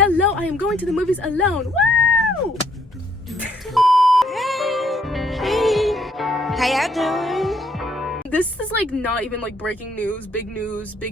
Hello, I am going to the movies alone. Woo! Hey, how y'all doing? This is like not even like breaking news, big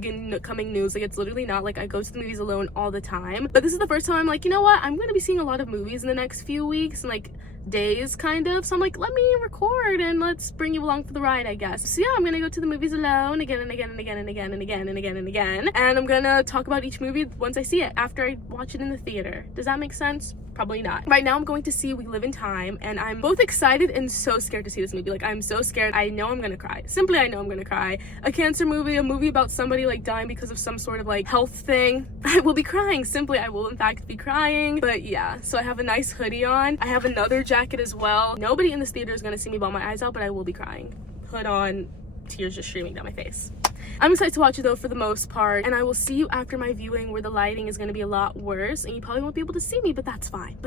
incoming news. Like it's literally not. Like I go to the movies alone all the time, but this is the first time I'm like, you know what, I'm gonna be seeing a lot of movies in the next few weeks and like days kind of, so I'm like, let me record and let's bring you along for the ride, I guess. So yeah, I'm gonna go to the movies alone again and again and again and again and again and again and again, and I'm gonna talk about each movie once I see it after I watch it in the theater. Does that make sense? Probably not. Right now I'm going to see We Live in Time, and I'm both excited and so scared to see this movie. Like I'm so scared. I know I'm gonna cry. Simply I know I'm gonna cry. A cancer movie, a movie about somebody like dying because of some sort of like health thing. I will be crying. Simply I will in fact be crying. But yeah, so I have a nice hoodie on. I have another jacket as well. Nobody in this theater is gonna see me bawl my eyes out, but I will be crying. Hood on, tears just streaming down my face. I'm excited to watch it though for the most part, and I will see you after my viewing where the lighting is going to be a lot worse and you probably won't be able to see me, but that's fine.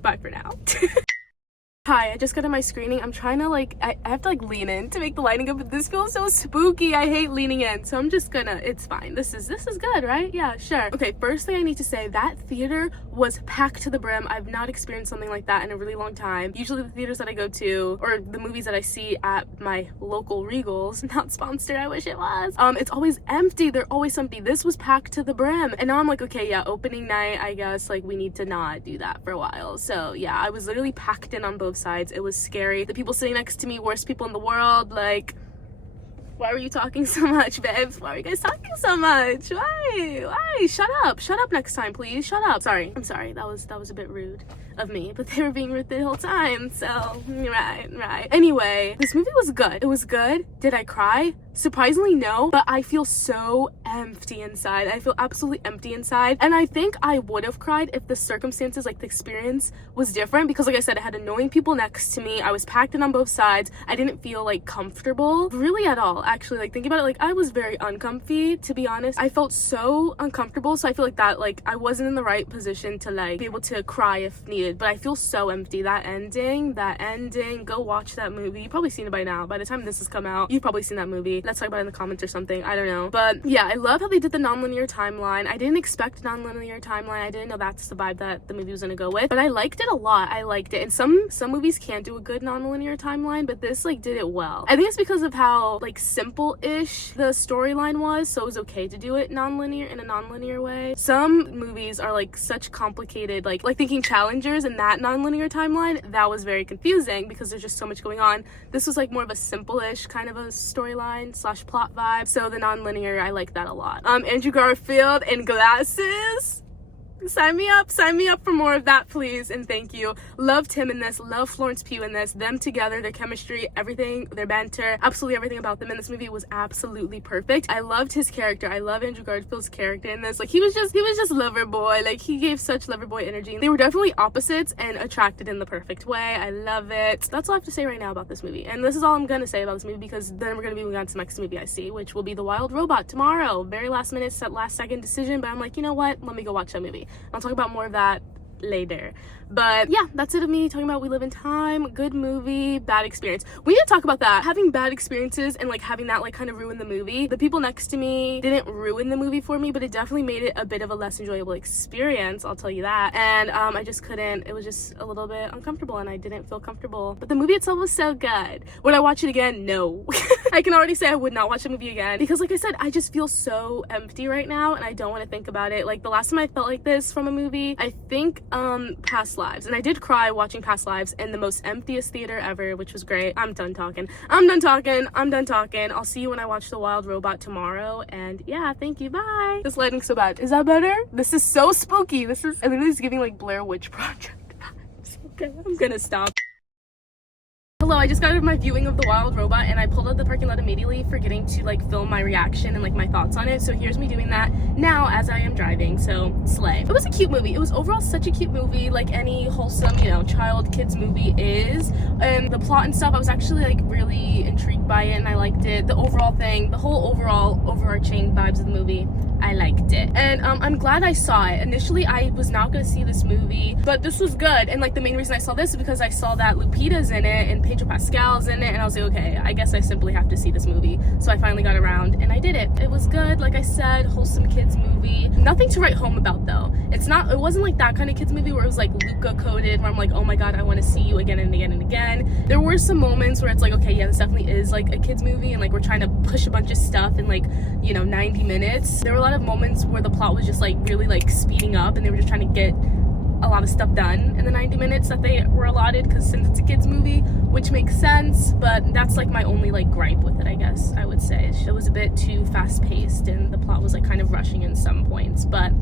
Bye for now. Hi, I just got in my screening. I'm trying to like, I have to like lean in to make the lighting up, but this feels so spooky. I hate leaning in, so I'm just gonna, it's fine. This is good, right? Yeah, sure. Okay, first thing I need to say, that theater was packed to the brim. I've not experienced something like that in a really long time. Usually the theaters that I go to, or the movies that I see at my local Regals, not sponsored, I wish it was, it's always empty. They're always empty. This was packed to the brim, and now I'm like, okay, yeah, opening night, I guess like we need to not do that for a while. So yeah, I was literally packed in on both sides. It was scary. The people sitting next to me, worst people in the world. Like, why were you talking so much, babes? Why are you guys talking so much? Why? Shut up next time, please. Shut up. Sorry, I'm sorry, that was a bit rude of me, but they were being rude the whole time, so right. Anyway, this movie was good. It was good. Did I cry? Surprisingly no, but I feel so empty inside. I feel absolutely empty inside, and I think I would have cried if the circumstances, like the experience was different, because like I said, I had annoying people next to me. I was packed in on both sides. I didn't feel like comfortable really at all, actually. Like thinking about it, like I was very uncomfy, to be honest. I felt so uncomfortable, so I feel like that, like I wasn't in the right position to like be able to cry if needed, but I feel so empty. That ending, go watch that movie. You've probably seen it by now. By the time this has come out, you've probably seen that movie. Let's talk about it in the comments or something, I don't know. But yeah, I love how they did the non-linear timeline. I didn't expect non-linear timeline. I didn't know that's the vibe that the movie was gonna go with, but I liked it a lot. I liked it. And some movies can't do a good non-linear timeline, but this like did it well. I think it's because of how like simple-ish the storyline was, so it was okay to do it non-linear in a non-linear way. Some movies are like such complicated, like thinking challengers in that non-linear timeline, that was very confusing because there's just so much going on. This was like more of a simple-ish kind of a storyline slash plot vibe, so the non-linear, I like that a lot. Andrew Garfield in glasses, sign me up for more of that, please, and thank you. Loved him in this, love Florence Pugh in this. Them together, their chemistry, everything, their banter, absolutely everything about them in this movie was absolutely perfect. I loved his character. I love Andrew Garfield's character in this. Like he was just lover boy. Like he gave such lover boy energy. They were definitely opposites and attracted in the perfect way. I love it. That's all I have to say right now about this movie, and this is all I'm gonna say about this movie, because then we're gonna be moving on to the next movie I see, which will be The Wild Robot tomorrow. Very last minute, last second decision, but I'm like, you know what, let me go watch that movie. I'll talk about more of that later. But yeah, that's it of me talking about We Live in Time. Good movie, bad experience. We need to talk about that. Having bad experiences and like having that like kind of ruin the movie. The people next to me didn't ruin the movie for me, but it definitely made it a bit of a less enjoyable experience, I'll tell you that. And I just couldn't, it was just a little bit uncomfortable and I didn't feel comfortable. But the movie itself was so good. Would I watch it again? No. I can already say I would not watch the movie again, because like I said, I just feel so empty right now and I don't want to think about it. Like the last time I felt like this from a movie, I think Past Lives, and I did cry watching Past Lives in the most emptiest theater ever, which was great. I'm done talking. I'll see you when I watch The Wild Robot tomorrow, and yeah, thank you, bye. This lighting's so bad. Is that better? This is so spooky. This is, it literally is giving like Blair Witch Project vibes. Okay, I'm gonna stop. Hello, I just got out of my viewing of The Wild Robot and I pulled out the parking lot immediately, forgetting to like film my reaction and like my thoughts on it. So here's me doing that now as I am driving, so slay. It was a cute movie. It was overall such a cute movie, like any wholesome, you know, child kids movie is. And the plot and stuff, I was actually like really intrigued by it and I liked it. The overall thing, the whole overall overarching vibes of the movie, I liked it. And I'm glad I saw it. Initially, I was not gonna see this movie, but this was good. And like the main reason I saw this is because I saw that Lupita's in it and Pedro Pascal's in it, and I was like, okay, I guess I simply have to see this movie. So I finally got around and I did it. It was good, like I said, wholesome kids movie. Nothing to write home about though. it wasn't like that kind of kids movie where it was like Luca coded, where I'm like, oh my god, I want to see you again and again and again. There were some moments where it's like, okay, yeah, this definitely is like a kids movie, and like we're trying to push a bunch of stuff in like, you know, 90 minutes. There were a lot of moments where the plot was just like really like speeding up, and they were just trying to get a lot of stuff done in the 90 minutes that they were allotted, because since it's a kids movie, which makes sense, but that's like my only like gripe with it, I guess I would say. It was a bit too fast paced, and the plot was like kind of rushing in some points, but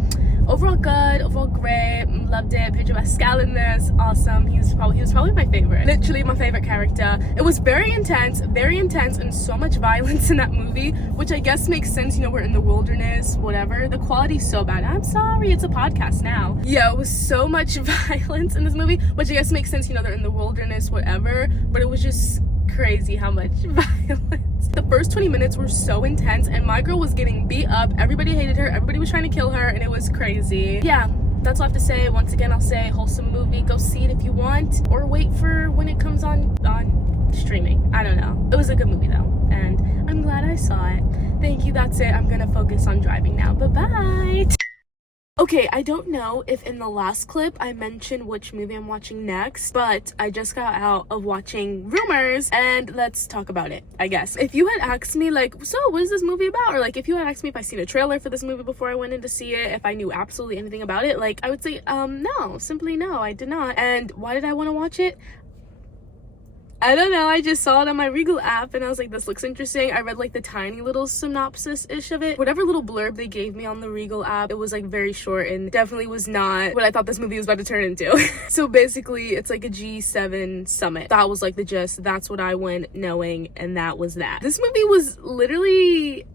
overall good, overall great, loved it. Pedro Pascal in this, awesome. He was probably my favorite, literally my favorite character. It was very intense, and so much violence in that movie, which I guess makes sense, you know, we're in the wilderness, whatever. The quality's so bad. I'm sorry, it's a podcast now. Yeah, it was so much violence in this movie, which I guess makes sense, you know, they're in the wilderness, whatever, but it was just crazy how much violence. The first 20 minutes were so intense, and my girl was getting beat up. Everybody hated her, everybody was trying to kill her, and it was crazy. Yeah, that's all I have to say. Once again, I'll say wholesome movie. Go see it if you want, or wait for when it comes on streaming. I don't know. It was a good movie though, and I'm glad I saw it. Thank you, that's it. I'm gonna focus on driving now. Bye-bye. Okay, I don't know if in the last clip I mentioned which movie I'm watching next, but I just got out of watching Rumours, and let's talk about it, I guess. If you had asked me, like, so what is this movie about? Or like, if you had asked me if I seen a trailer for this movie before I went in to see it, if I knew absolutely anything about it, like, I would say, no, simply no, I did not. And why did I want to watch it? I don't know, I just saw it on my Regal app and I was like, this looks interesting. I read like the tiny little synopsis-ish of it. Whatever little blurb they gave me on the Regal app, it was like very short and definitely was not what I thought this movie was about to turn into. So basically, it's like a G7 summit. That was like the gist. That's what I went knowing, and that was that. This movie was literally...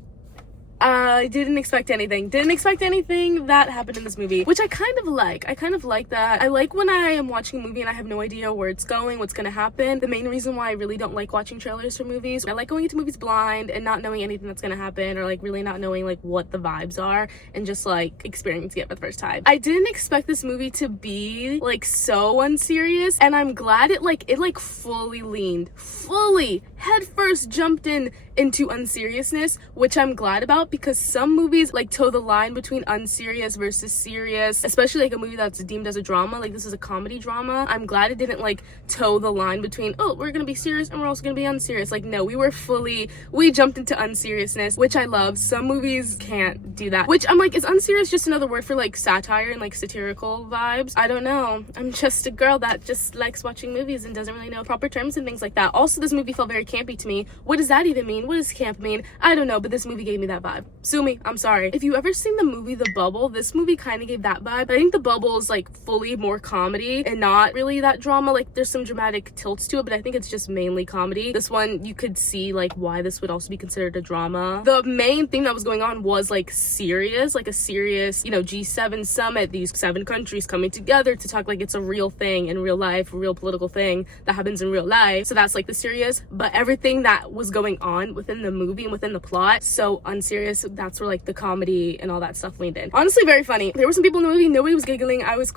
I didn't expect anything that happened in this movie, which I kind of like. I kind of like that. I like when I am watching a movie and I have no idea where it's going, what's gonna happen. The main reason why I really don't like watching trailers for movies, I like going into movies blind and not knowing anything that's gonna happen, or like really not knowing like what the vibes are, and just like experiencing it for the first time. I didn't expect this movie to be like so unserious, and I'm glad it fully head first jumped into unseriousness, which I'm glad about, because some movies like toe the line between unserious versus serious, especially like a movie that's deemed as a drama. Like, this is a comedy drama. I'm glad it didn't like toe the line between, oh, we're gonna be serious and we're also gonna be unserious. Like, no, we jumped into unseriousness, which I love. Some movies can't do that, which I'm like, is unserious just another word for like satire and like satirical vibes? I don't know. I'm just a girl that just likes watching movies and doesn't really know proper terms and things like that. Also, this movie felt very campy to me. What does that even mean? What does camp mean? I don't know, but this movie gave me that vibe. Sue me, I'm sorry. If you ever seen the movie The Bubble, this movie kind of gave that vibe. But I think The Bubble is like fully more comedy and not really that drama. Like, there's some dramatic tilts to it, but I think it's just mainly comedy. This one, you could see like why this would also be considered a drama. The main thing that was going on was like serious, like a serious, you know, G7 summit, these 7 countries coming together to talk like it's a real thing in real life, a real political thing that happens in real life. So that's like the serious, but everything that was going on within the movie and within the plot, so unserious, that's where like the comedy and all that stuff leaned in. Honestly, very funny. There were some people in the movie, nobody was giggling. I was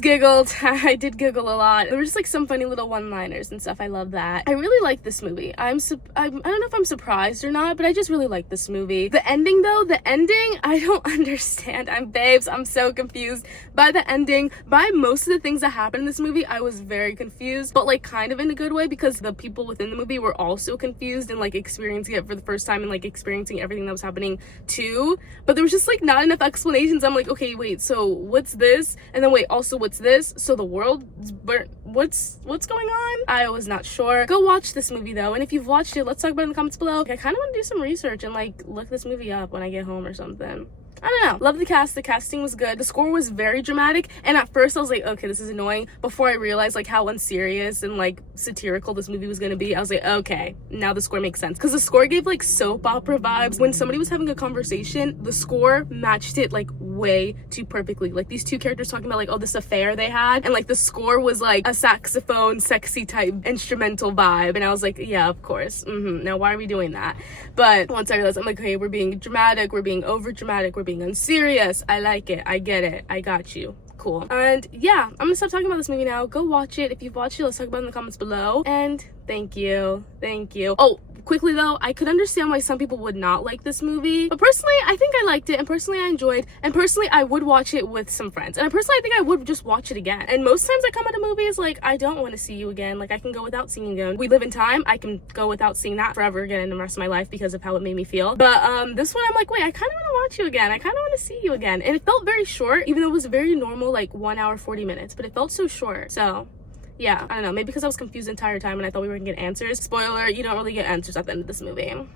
giggled. I did giggle a lot. There were just like some funny little one-liners and stuff. I love that. I really like this movie. I don't know if I'm surprised or not, but I just really like this movie. The ending though, I don't understand. I'm so confused by the ending. By most of the things that happened in this movie, I was very confused, but like kind of in a good way, because the people within the movie were also confused and like experiencing it for the first time and like experiencing everything that was happening too. But there was just like not enough explanations. I'm like, okay, wait, so what's this? And then wait, also what's this? So the world's burnt. What's going on? I was not sure. Go watch this movie though, and if you've watched it, let's talk about it in the comments below. I kind of want to do some research and like look this movie up when I get home or something. I don't know. Love the cast. The casting was good. The score was very dramatic, and at first I was like, okay, this is annoying, before I realized like how unserious and like satirical this movie was gonna be. I was like, okay, now the score makes sense, because the score gave like soap opera vibes. When somebody was having a conversation, the score matched it like way too perfectly. Like, these two characters talking about like, oh, this affair they had, and like the score was like a saxophone sexy type instrumental vibe, and I was like, yeah, of course. Now why are we doing that? But once I realized, I'm like, okay, we're being dramatic, we're being over dramatic, we're being unserious. I like it. I get it. I got you. Cool. And yeah, I'm gonna stop talking about this movie now. Go watch it. If you've watched it, let's talk about it in the comments below. And thank you. Oh, Quickly though, I could understand why some people would not like this movie, but personally I think I liked it, and personally I enjoyed, and personally I would watch it with some friends, and personally I think I would just watch it again. And most times I come out of movies like, I don't want to see you again. Like, I can go without seeing you again. We Live in Time, I can go without seeing that forever again in the rest of my life because of how it made me feel. But this one I'm like, wait, I kind of want to watch you again. I kind of want to see you again. And it felt very short, even though it was very normal, like 1 hour 40 minutes, but it felt so short. So yeah, I don't know, maybe because I was confused the entire time and I thought we were gonna get answers. Spoiler, you don't really get answers at the end of this movie. You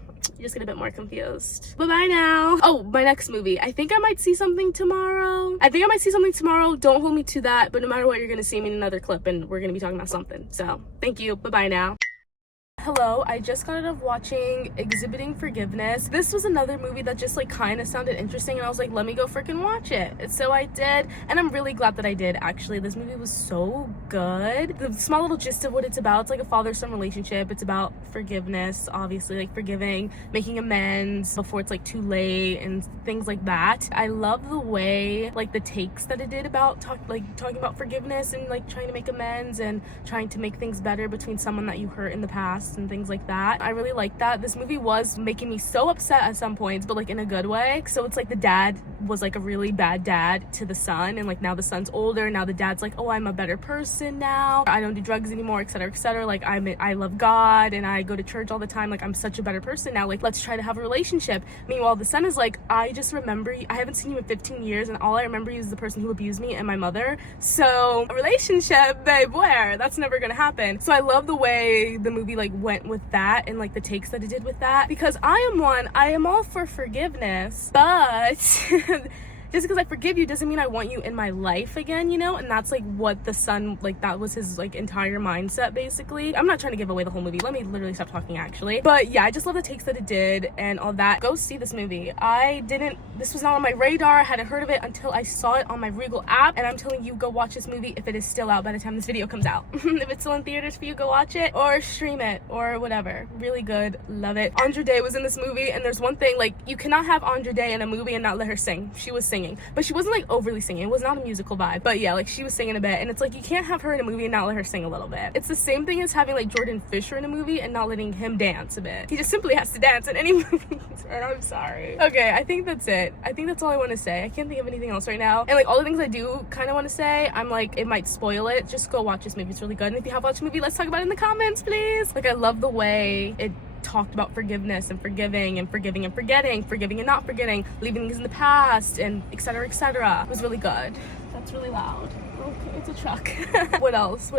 just get a bit more confused. Bye-bye now. Oh, my next movie. I think I might see something tomorrow. Don't hold me to that, but no matter what, you're gonna see me in another clip and we're gonna be talking about something. So thank you. Bye-bye now. Hello, I just got out of watching Exhibiting Forgiveness. This was another movie that just like kind of sounded interesting, and I was like, let me go freaking watch it. And so I did, and I'm really glad that I did, actually. This movie was so good. The small little gist of what it's about, it's like a father-son relationship. It's about forgiveness, obviously, like forgiving, making amends before it's like too late and things like that. I love the way, like the takes that it did about talking about forgiveness and like trying to make amends and trying to make things better between someone that you hurt in the past and things like that. I really like that. This movie was making me so upset at some points, but like in a good way. So it's like the dad was like a really bad dad to the son, and like now the son's older, now the dad's like, oh, I'm a better person now, I don't do drugs anymore, etc, etc, like I love God and I go to church all the time, like I'm such a better person now, like let's try to have a relationship. Meanwhile the son is like, I just remember I haven't seen you in 15 years and all I remember you is the person who abused me and my mother, so a relationship, babe, where? That's never gonna happen. So I love the way the movie like went with that and like the takes that it did with that, because I am all for forgiveness, but just because I forgive you doesn't mean I want you in my life again, you know? And that's like what the son, like that was his like entire mindset basically. I'm not trying to give away the whole movie, let me literally stop talking actually, but yeah, I just love the takes that it did and all that. Go see this movie. This was not on my radar, I hadn't heard of it until I saw it on my Regal app, and I'm telling you, go watch this movie if it is still out by the time this video comes out. If it's still in theaters for you, go watch it or stream it or whatever. Really good, love it. Andra Day was in this movie, and there's one thing, like you cannot have Andra Day in a movie and not let her sing. She was singing, but she wasn't like overly singing. It was not a musical vibe, but yeah, like she was singing a bit, and it's like you can't have her in a movie and not let her sing a little bit. It's the same thing as having like Jordan Fisher in a movie and not letting him dance a bit. He just simply has to dance in any movie. And I'm sorry. Okay, I think that's it. I think that's all I want to say. I can't think of anything else right now. And like all the things I do kind of want to say, I'm like, it might spoil it. Just go watch this movie. It's really good. And if you have watched the movie, let's talk about it in the comments, please. Like I love the way it talked about forgiveness and forgiving and forgiving and forgetting, forgiving and not forgetting, leaving things in the past, and etc, etc. It was really good. That's really loud. Okay, it's a truck. What else?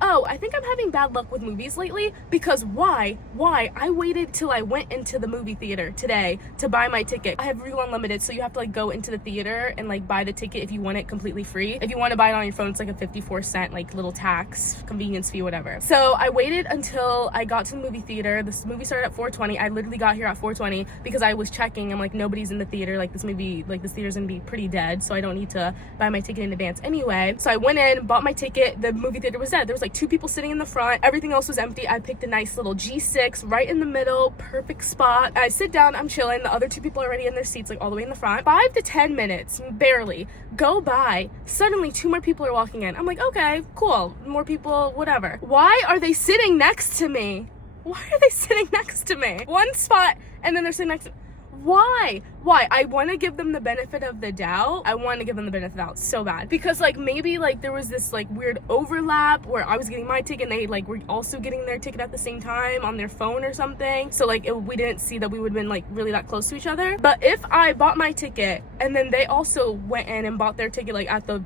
Oh, I think I'm having bad luck with movies lately, because why? I waited till I went into the movie theater today to buy my ticket. I have Regal Unlimited, so you have to like go into the theater and like buy the ticket if you want it completely free. If you want to buy it on your phone, it's like a 54-cent like little tax, convenience fee, whatever. So I waited until I got to the movie theater. This movie started at 4:20. I literally got here at 4:20 because I was checking. I'm like, nobody's in the theater. Like this movie, like this theater's gonna be pretty dead, so I don't need to buy my ticket in advance anyway. So I went in, bought my ticket. The movie theater was dead. There was like 2 people sitting in the front, everything else was empty. I picked a nice little G6 right in the middle, perfect spot. I sit down, I'm chilling, the other 2 people are already in their seats, like all the way in the front. 5 to 10 minutes, barely, go by. Suddenly 2 more people are walking in. I'm like, okay, cool, more people, whatever. Why are they sitting next to me? Why are they sitting next to me? One spot, and then they're sitting next to me. Why? I want to give them the benefit of the doubt. I want to give them the benefit of the doubt so bad, because like maybe like there was this like weird overlap where I was getting my ticket and they like were also getting their ticket at the same time on their phone or something, so like we didn't see that we would have been like really that close to each other. But if I bought my ticket and then they also went in and bought their ticket like at the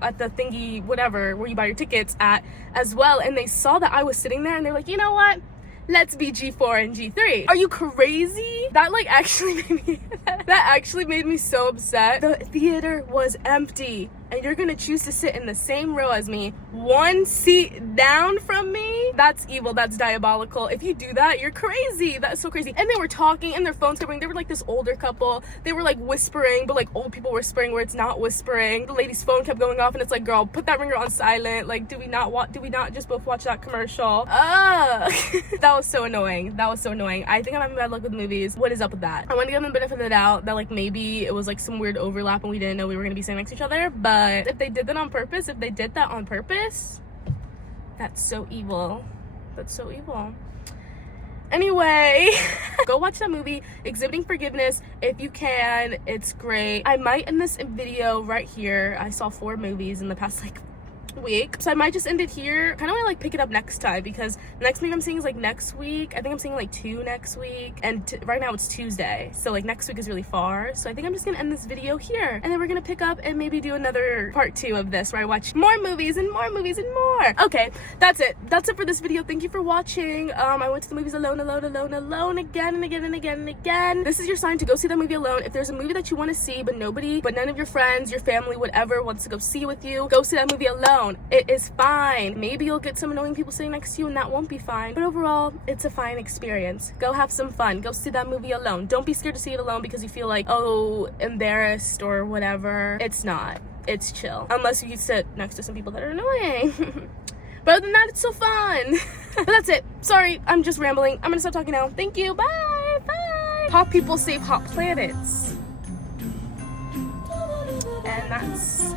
thingy whatever where you buy your tickets at as well, and they saw that I was sitting there and they're like, you know what, let's be G4 and G3. Are you crazy? That like actually made me so upset. The theater was empty, and you're gonna choose to sit in the same row as me, 1 seat down from me? That's evil, that's diabolical. If you do that, you're crazy. That's so crazy. And they were talking and their phones kept ringing. They were like this older couple. They were like whispering, but like old people whispering where it's not whispering. The lady's phone kept going off and it's like, girl, put that ringer on silent. Like, do we not just both watch that commercial? That was so annoying. I think I'm having bad luck with movies. What is up with that? I want to give them the benefit of the doubt that like maybe it was like some weird overlap and we didn't know we were gonna be sitting next to each other, but if they did that on purpose, that's so evil. That's so evil. Anyway, go watch that movie, Exhibiting Forgiveness, if you can. It's great. I might end this video right here. I saw 4 movies in the past like week, so I might just end it here. Kind of want to like pick it up next time, because the next movie I'm seeing is like next week. I think I'm seeing like 2 next week, and right now it's Tuesday, so like next week is really far. So I think I'm just gonna end this video here, and then we're gonna pick up and maybe do another part 2 of this, where I watch more movies and more movies and more. Okay, that's it for this video. Thank you for watching. I went to the movies alone again and again and again and again. This is your sign to go see that movie alone. If there's a movie that you want to see but none of your friends, your family, whatever, wants to go see with you, go see that movie alone. It is fine. Maybe you'll get some annoying people sitting next to you, and that won't be fine, but overall it's a fine experience. Go have some fun. Go see that movie alone. Don't be scared to see it alone because you feel like, oh, embarrassed or whatever. It's not. It's chill, unless you sit next to some people that are annoying. But other than that, it's so fun. But that's it. Sorry, I'm just rambling. I'm gonna stop talking now. Thank you. Bye. Bye. Hot people save hot planets.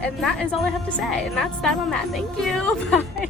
And that is all I have to say. And that's that on that. Thank you. Bye.